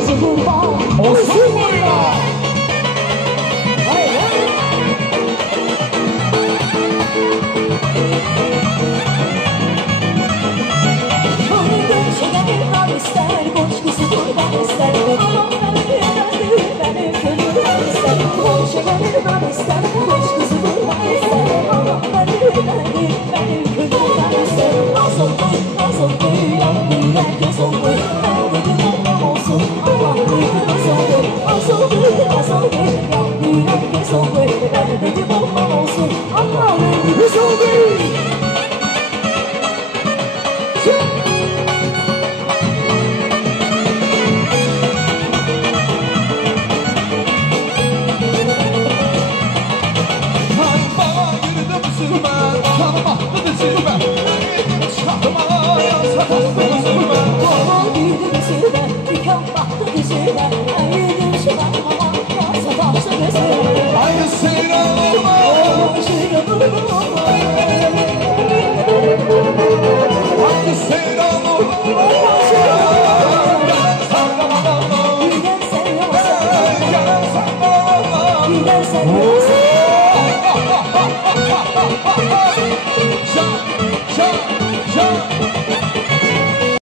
kızı kurban olsun bana. Şeker ister, boş kızı kurban ister. Aman benim gönlümden ister. Şeker ister, boş kızı kurban ister. Aman benim gönlümden ister. Nasıl yavrum herkes oldu. Ben dedim olmam olsun. Aman nasıl yavrum herkes oldu. Ben dedim olmam olsun. Aman herkes oldu. Jump, jump, jump.